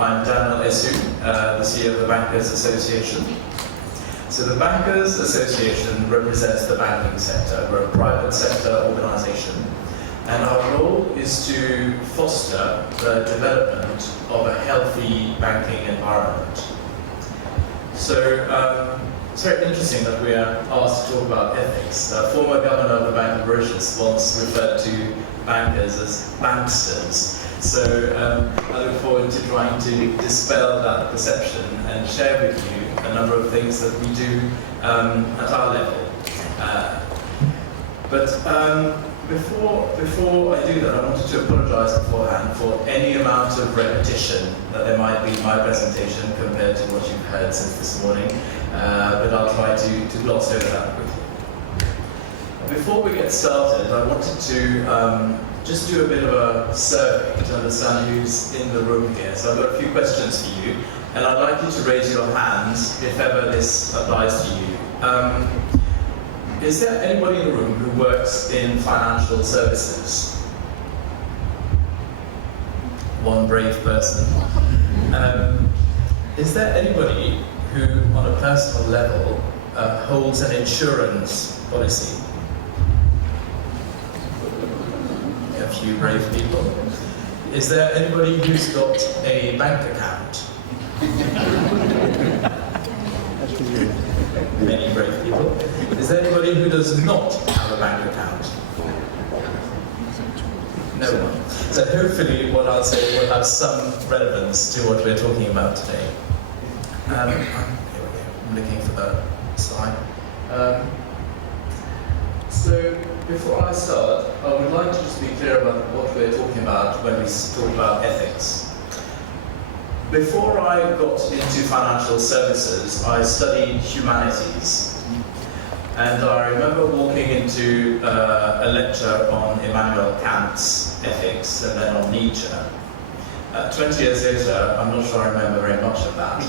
I'm Daniel Essoo, the CEO of the Bankers Association. So the Bankers Association represents the banking sector. We're a private sector organisation, and our role is to foster the development of a healthy banking environment. So it's very interesting that we are asked to talk about ethics. The former governor of the Bank of Mauritius once referred to bankers as banksters. So I look forward to trying to dispel that perception and share with you a number of things that we do at our level. Before I do that, I wanted to apologise beforehand for any amount of repetition that there might be in my presentation compared to what you've heard since this morning, but I'll try to gloss over that quickly. Before we get started, I wanted to just do a bit of a survey to understand who's in the room here. So I've got a few questions for you, and I'd like you to raise your hands if ever this applies to you. Is there anybody in the room who works in financial services? One brave person. Is there anybody who, on a personal level, holds an insurance policy? A few brave people. Is there anybody who's got a bank account? Many brave people. Is there anybody who does not have a bank account? No one. So hopefully what I'll say will have some relevance to what we're talking about today. Here we go. I'm looking for the slide. So before I start, I would like to just be clear about what we're talking about when we talk about ethics. Before I got into financial services, I studied humanities. And I remember walking into a lecture on Immanuel Kant's ethics and then on Nietzsche. 20 years later, I'm not sure I remember very much of that.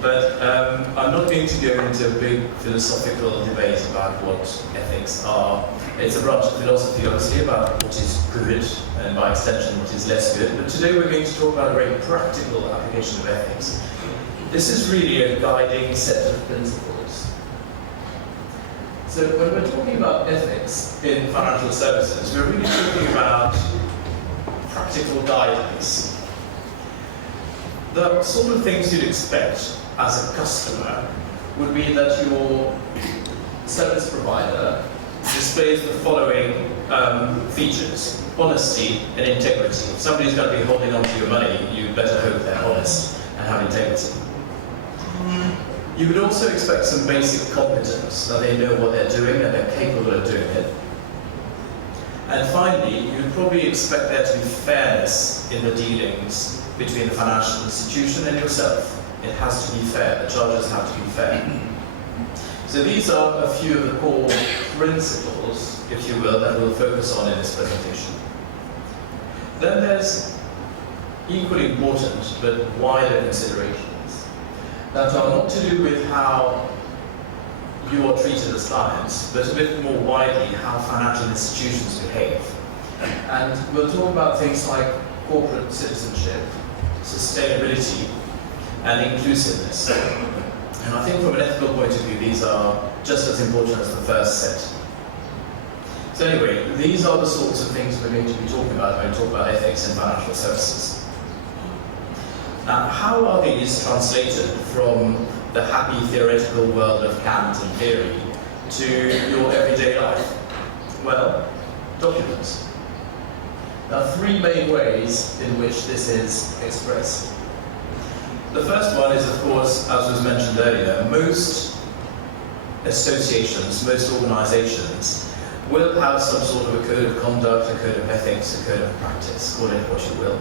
But I'm not going to go into a big philosophical debate about what ethics are. It's a branch of philosophy, obviously, about what is good, and by extension, what is less good. But today we're going to talk about a very practical application of ethics. This is really a guiding set of principles. So when we're talking about ethics in financial services, we're really talking about practical guidance. The sort of things you'd expect as a customer would be that your service provider displays the following features: honesty and integrity. If somebody's going to be holding on to your money, you better hope they're honest and have integrity. You would also expect some basic competence, that they know what they're doing and they're capable of doing it. And finally, you'd probably expect there to be fairness in the dealings between the financial institution and yourself. It has to be fair, the charges have to be fair. So these are a few of the core principles, if you will, that we'll focus on in this presentation. Then there's equally important but wider considerations that are not to do with how you are treated as clients, but a bit more widely how financial institutions behave. And we'll talk about things like corporate citizenship, sustainability, and inclusiveness. And I think from an ethical point of view, these are just as important as the first set. So anyway, these are the sorts of things we're going to be talking about when we talk about ethics in financial services. Now, how are these translated from the happy theoretical world of Kant and theory to your everyday life? Well, documents. There are three main ways in which this is expressed. The first one is, of course, as was mentioned earlier, most associations, most organizations will have some sort of a code of conduct, a code of ethics, a code of practice, call it what you will.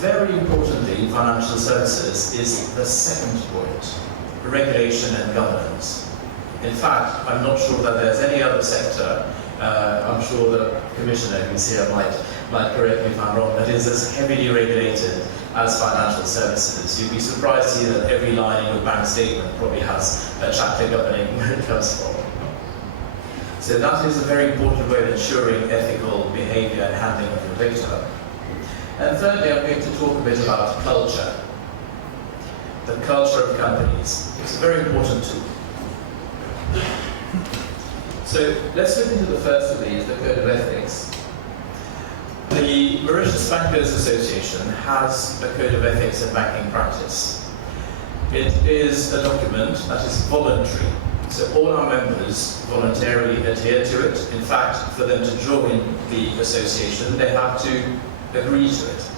Very importantly in financial services is the second point, regulation and governance. In fact, I'm not sure that there's any other sector, I'm sure the Commissioner who's here might correct me if I'm wrong, that is as heavily regulated as financial services. You'd be surprised to see that every line in your bank statement probably has a chapter governing where it comes from. So that is a very important way of ensuring ethical behavior and handling of your data. And thirdly, I'm going to talk a bit about culture. The culture of companies. It's a very important tool. So let's look into the first of these, the Code of Ethics. The Mauritius Bankers Association has a Code of Ethics in banking practice. It is a document that is voluntary. So all our members voluntarily adhere to it. In fact, for them to join the association, they have to agree to it.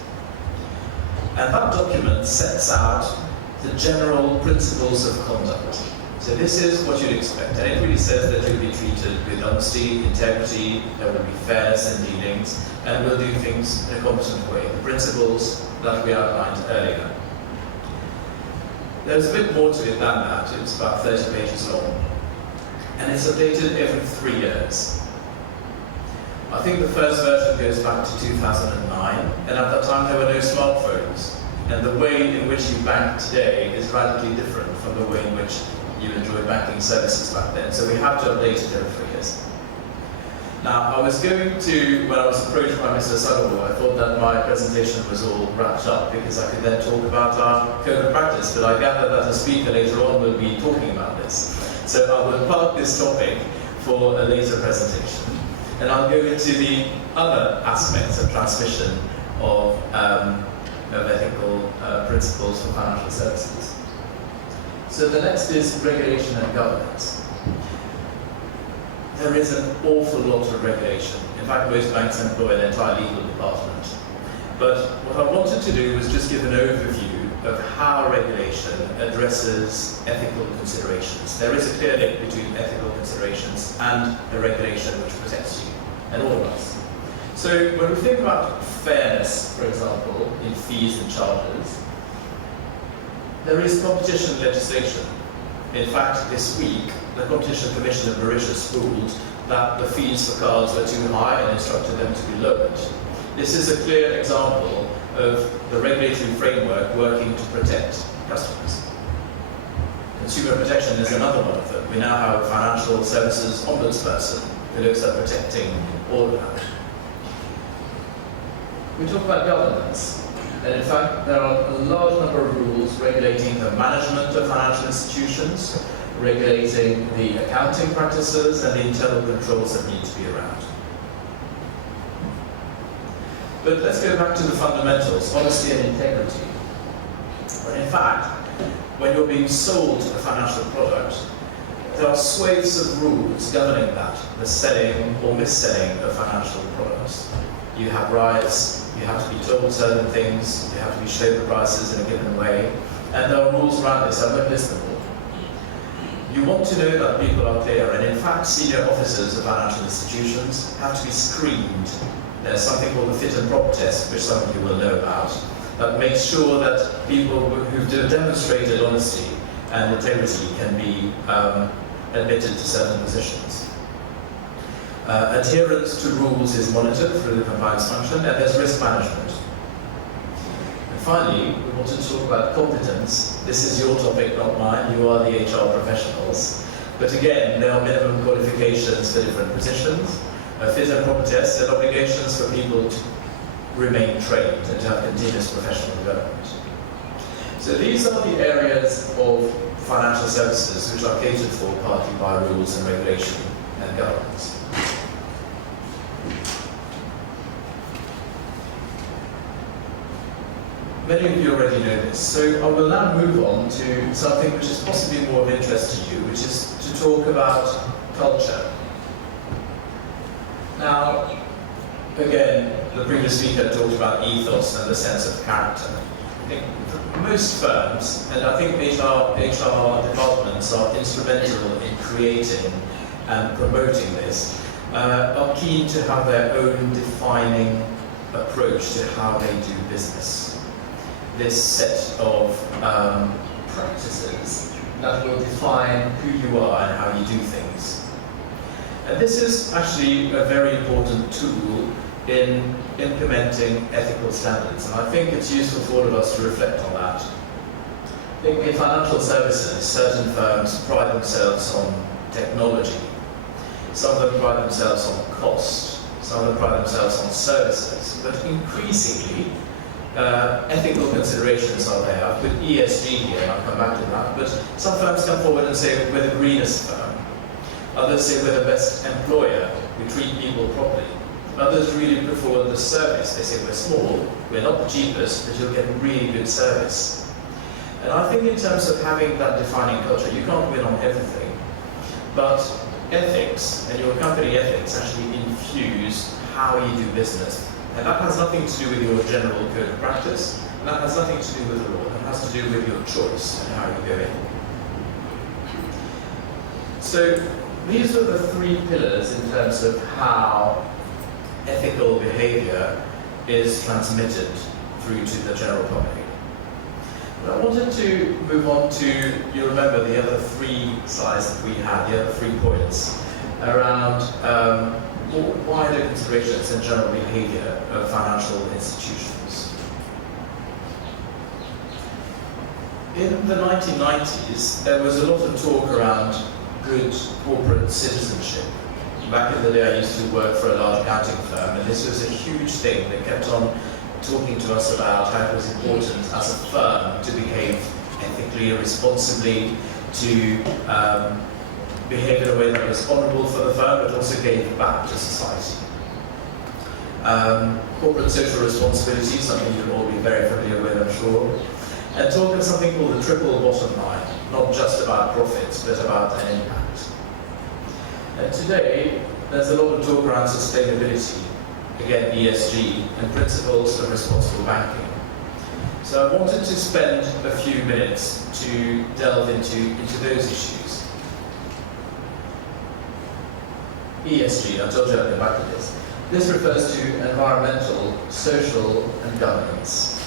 And that document sets out the general principles of conduct. So this is what you'd expect. And it really says that you'll be treated with honesty, integrity, there will be fairness in dealings, and we'll do things in a competent way. The principles that we outlined earlier. There's a bit more to it than that. It's about 30 pages long. And it's updated every 3 years. I think the first version goes back to 2009, and at that time there were no smartphones. And the way in which you bank today is radically different from the way in which you enjoy banking services back then. So we have to update it every 3 years. Now, I was going to, when I was approached by Mr. Sutherland, I thought that my presentation was all wrapped up because I could then talk about our code of practice, but I gather that a speaker later on will be talking about this. So I will park this topic for a later presentation, and I'll go into the other aspects of transmission of ethical principles for financial services. So the next is regulation and governance. There is an awful lot of regulation. In fact, most banks employ an entire legal department. But what I wanted to do was just give an overview of how regulation addresses ethical considerations. There is a clear link between ethical considerations and the regulation which protects you and all of us. So when we think about fairness, for example, in fees and charges, there is competition legislation. In fact, this week, the Competition Commission of Mauritius ruled that the fees for cards were too high and instructed them to be lowered. This is a clear example of the regulatory framework working to protect customers. Consumer protection is another one of them. We now have a financial services ombudsperson who looks at protecting all of that. We talk about governance. And in fact, there are a large number of rules regulating the management of financial institutions, regulating the accounting practices and the internal controls that need to be around. But let's go back to the fundamentals, honesty and integrity. But in fact, when you're being sold a financial product, there are swathes of rules governing that, the selling or mis-selling of financial products. You have rights, you have to be told certain things, you have to be shown the prices in a given way, and there are rules around this. I won't list them all. You want to know that people are clear, and in fact, senior officers of financial institutions have to be screened. There's something called the fit and proper test, which some of you will know about, that makes sure that people who've demonstrated honesty and integrity can be admitted to certain positions. Adherence to rules is monitored through the compliance function, and there's risk management. And finally, we wanted to talk about competence. This is your topic, not mine. You are the HR professionals. But again, there are minimum qualifications for different positions, a fit and proper test, and obligations for people to remain trained and to have continuous professional development. So these are the areas of financial services which are catered for partly by rules and regulation and governance. Many of you already know this, so I will now move on to something which is possibly more of interest to you, which is to talk about culture. Now, again, the previous speaker talked about ethos and the sense of character. I think most firms, and I think HR departments are instrumental in creating and promoting this, are keen to have their own defining approach to how they do business. This set of practices that will define who you are and how you do things. And this is actually a very important tool in implementing ethical standards, and I think it's useful for all of us to reflect on that. I think in financial services, certain firms pride themselves on technology. Some of them pride themselves on cost. Some of them pride themselves on services. But increasingly, ethical considerations are there. I've put ESG here, and I'll come back to that. But some firms come forward and say we're the greenest firm. Others say we're the best employer. We treat people properly. Others really prefer the service. They say we're small, we're not the cheapest, but you'll get really good service. And I think in terms of having that defining culture, you can't win on everything. But ethics and your company ethics actually infuse how you do business. And that has nothing to do with your general code of practice, and that has nothing to do with the law. That has to do with your choice and how you go in. So these are the three pillars in terms of how ethical behavior is transmitted through to the general public. But I wanted to move on to, you remember the other three slides that we had, the other 3 points, around more wider considerations and general behavior of financial institutions. In the 1990s, there was a lot of talk around good corporate citizenship. Back in the day, I used to work for a large accounting firm, and this was a huge thing. They kept on talking to us about how it was important as a firm to behave ethically and responsibly, to behave in a way that was honourable for the firm, but also gave back to society. Corporate social responsibility, something you'll all be very familiar with, I'm sure. And talk of something called the triple bottom line, not just about profits, but about an impact. And today, there's a lot of talk around sustainability, again, ESG, and principles of responsible banking. So I wanted to spend a few minutes to delve into those issues. ESG, I told you I'd go back to this. This refers to environmental, social, and governance.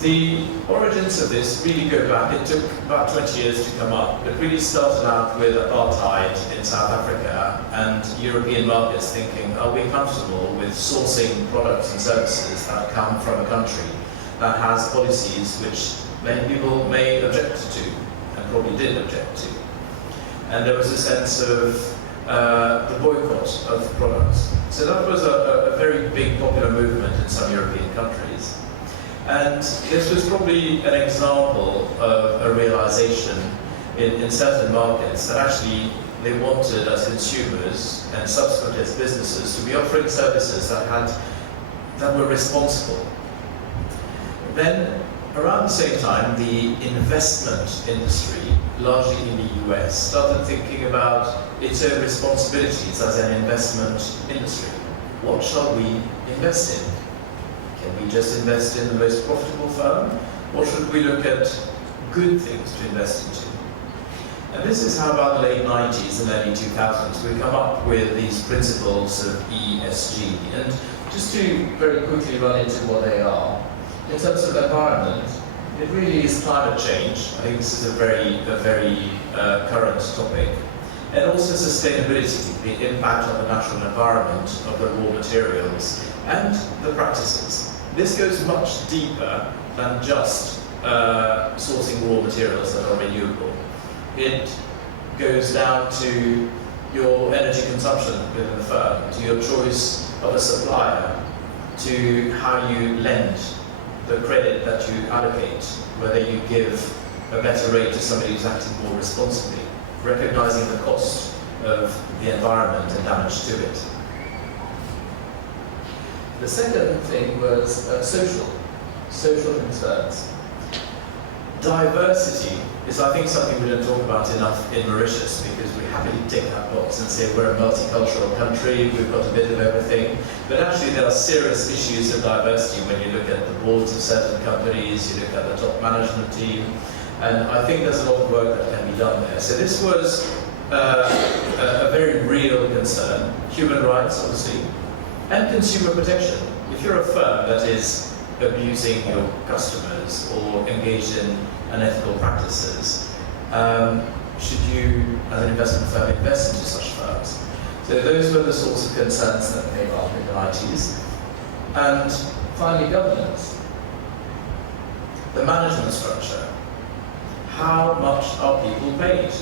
The origins of this really go back. It took about 20 years to come up. It really started out with apartheid in South Africa and European markets thinking, are we comfortable with sourcing products and services that come from a country that has policies which many people may object to, and probably did object to. And there was a sense of the boycott of products. So that was a very big popular movement in some European countries. And this was probably an example of a realization in certain markets that actually they wanted as consumers and subsequently as businesses to be offering services that were responsible. Then, around the same time, the investment industry, largely in the US, started thinking about its own responsibilities as an investment industry. What shall we invest in? Can we just invest in the most profitable firm? Or should we look at good things to invest into? And this is how about the late 90s and early 2000s we come up with these principles of ESG. And just to very quickly run into what they are. In terms of environment, it really is climate change. I think this is a very current topic. And also sustainability, the impact on the natural environment of the raw materials and the practices. This goes much deeper than just sourcing raw materials that are renewable. It goes down to your energy consumption within the firm, to your choice of a supplier, to how you lend, the credit that you allocate, whether you give a better rate to somebody who's acting more responsibly, recognizing the cost of the environment and damage to it. The second thing was social concerns. Diversity is, I think, something we don't talk about enough in Mauritius because we happily tick that box and say we're a multicultural country, we've got a bit of everything. But actually there are serious issues of diversity when you look at the boards of certain companies, you look at the top management team, and I think there's a lot of work that can be done there. So this was a very real concern. Human rights, obviously, and consumer protection. If you're a firm that is abusing your customers or engaged in unethical practices, should you, as an investment firm, invest into such firms? So those were the sorts of concerns that came up in the 90s. And finally, governance. The management structure. How much are people paid?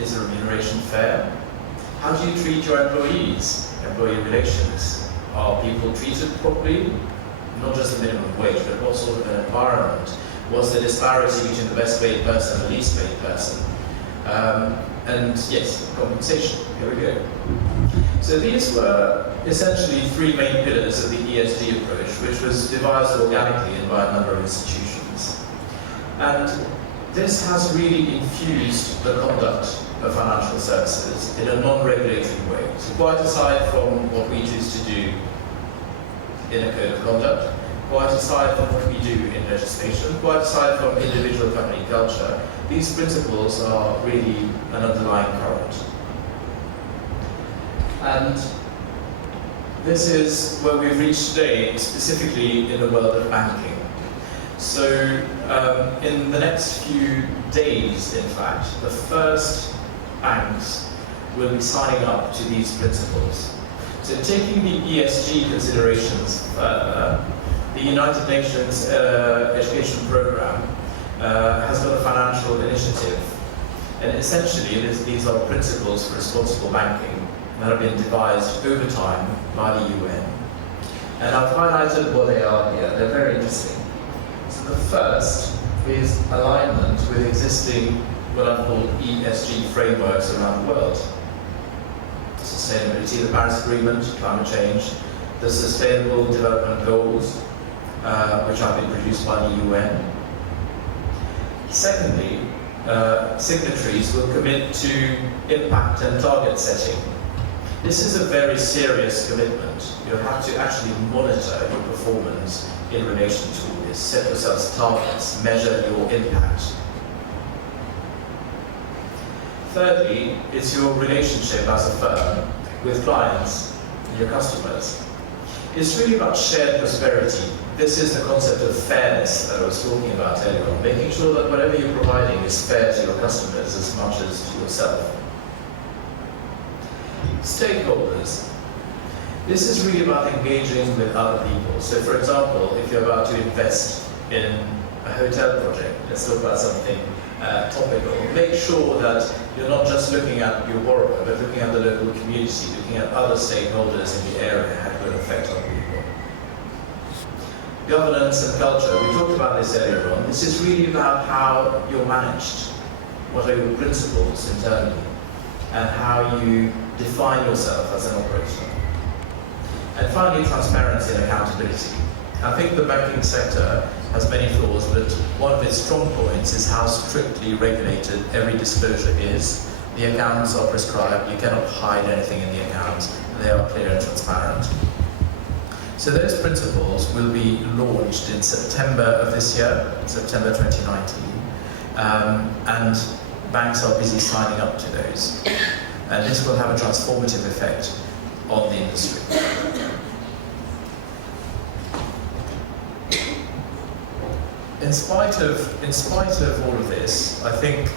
Is the remuneration fair? How do you treat your employees? Employee relations. Are people treated properly? not just the minimum wage, but what sort of an environment was the disparity between the best paid person and the least paid person. And yes, compensation, here we go. So these were essentially three main pillars of the ESG approach, which was devised organically and by a number of institutions. And this has really infused the conduct of financial services in a non-regulatory way. So quite aside from what we choose to do in a code of conduct, quite aside from what we do in legislation, quite aside from individual company culture, these principles are really an underlying current. And this is where we've reached today, specifically in the world of banking. So in the next few days, in fact, the first banks will be signing up to these principles. So taking the ESG considerations further, the United Nations Education Programme has got a financial initiative. And essentially, these are principles for responsible banking that have been devised over time by the UN. And I've highlighted what they are here. They're very interesting. So the first is alignment with existing, what I've called ESG frameworks around the world. Sustainability, the Paris Agreement, climate change, the Sustainable Development Goals, which have been produced by the UN. Secondly, signatories will commit to impact and target setting. This is a very serious commitment. You have to actually monitor your performance in relation to this. Set yourselves targets, measure your impact. Thirdly, it's your relationship as a firm with clients and your customers. It's really about shared prosperity. This is the concept of fairness that I was talking about earlier on, making sure that whatever you're providing is fair to your customers as much as to yourself. Stakeholders. This is really about engaging with other people. So for example, if you're about to invest in a hotel project, let's talk about something topical, make sure that you're not just looking at your borrower, but looking at the local community, looking at other stakeholders in the area that have an effect on people. Governance and culture, we talked about this earlier on. This is really about how you're managed, what are your principles internally, and how you define yourself as an operator. And finally, transparency and accountability. I think the banking sector has many flaws, but one of its strong points is how strictly regulated every disclosure is. The accounts are prescribed, you cannot hide anything in the accounts, they are clear and transparent. So those principles will be launched in September of this year, September 2019, and banks are busy signing up to those. And this will have a transformative effect on the industry. In spite of all of this, I think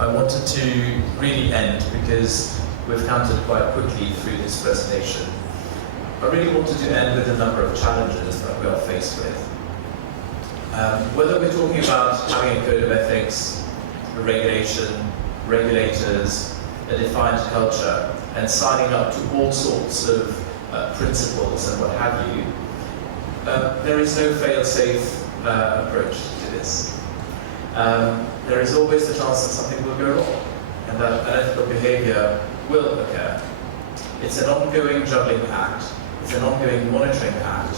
I wanted to really end, because we've counted quite quickly through this presentation. I really wanted to end with a number of challenges that we are faced with. Whether we're talking about having a code of ethics, a regulation, regulators, a defined culture, and signing up to all sorts of principles and what have you, there is no fail-safe approach to this. There is always the chance that something will go wrong, and that unethical behavior will occur. It's an ongoing juggling act. It's an ongoing monitoring act.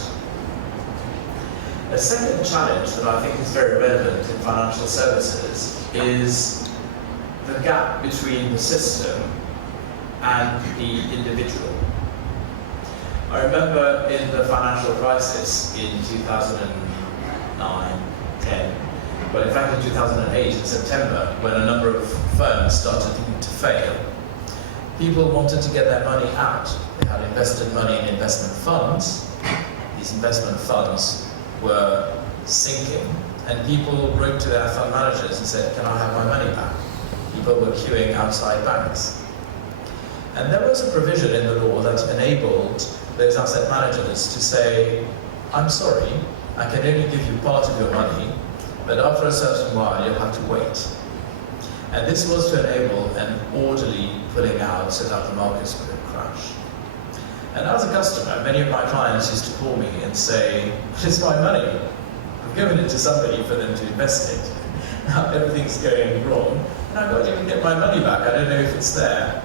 A second challenge that I think is very relevant in financial services is the gap between the system and the individual. I remember in the financial crisis in 2009, 10, but in fact in 2008, in September, when a number of firms started to fail, people wanted to get their money out. They had invested money in investment funds. These investment funds were sinking, and people wrote to their fund managers and said, "Can I have my money back?" People were queuing outside banks. And there was a provision in the law that enabled those asset managers to say, "I'm sorry, I can only give you part of your money, but after a certain while you'll have to wait." And this was to enable an orderly pulling out so that the markets wouldn't crash. And as a customer, many of my clients used to call me and say, "But it's my money. I've given it to somebody for them to invest it. Now everything's going wrong, and I can't even get my money back. I don't know if it's there."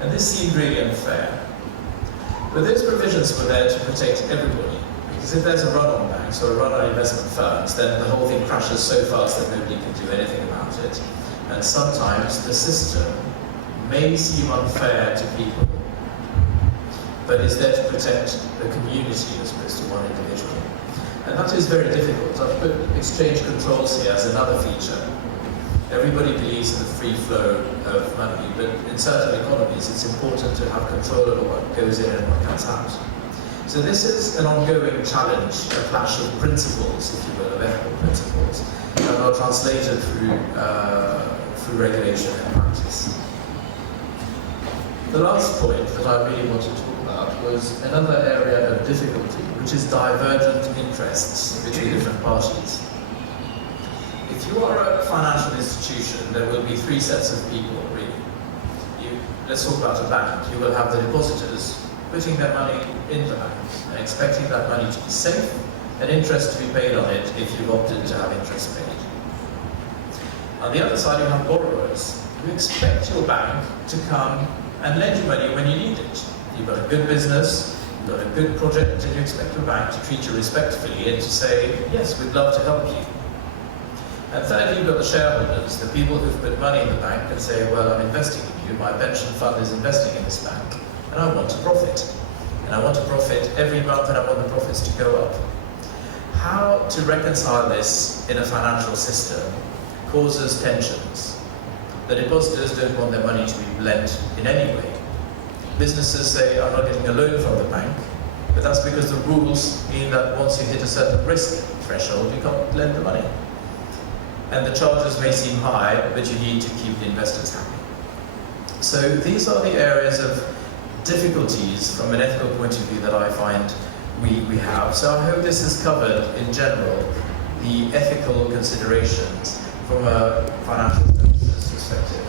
And this seemed really unfair. But those provisions were there to protect everybody. Because if there's a run on banks or a run on investment firms, then the whole thing crashes so fast that nobody can do anything about it. And sometimes the system may seem unfair to people, but is there to protect the community as opposed to one individual. And that is very difficult. I've put exchange controls here as another feature. Everybody believes in the free flow of money, but in certain economies it's important to have control over what goes in and what comes out. So this is an ongoing challenge, a clash of principles, if you will, of ethical principles, that are translated through regulation and practice. The last point that I really want to talk about was another area of difficulty, which is divergent interests between different parties. If you are a financial institution, there will be three sets of people, really. Let's talk about a bank. You will have the depositors putting their money in the bank and expecting that money to be safe and interest to be paid on it if you've opted to have interest paid. On the other side, you have borrowers who expect your bank to come and lend you money when you need it. You've got a good business, you've got a good project, and you expect your bank to treat you respectfully and to say, "Yes, we'd love to help you." And thirdly, you've got the shareholders, the people who've put money in the bank and say, "Well, I'm investing in you, my pension fund is investing in this bank, and I want to profit. And I want to profit every month, and I want the profits to go up." How to reconcile this in a financial system causes tensions. The depositors don't want their money to be lent in any way. Businesses say, "I'm not getting a loan from the bank," but that's because the rules mean that once you hit a certain risk threshold, you can't lend the money. And the charges may seem high, but you need to keep the investors happy. So these are the areas of difficulties from an ethical point of view that I find we have. So I hope this has covered, in general, the ethical considerations from a financial services perspective.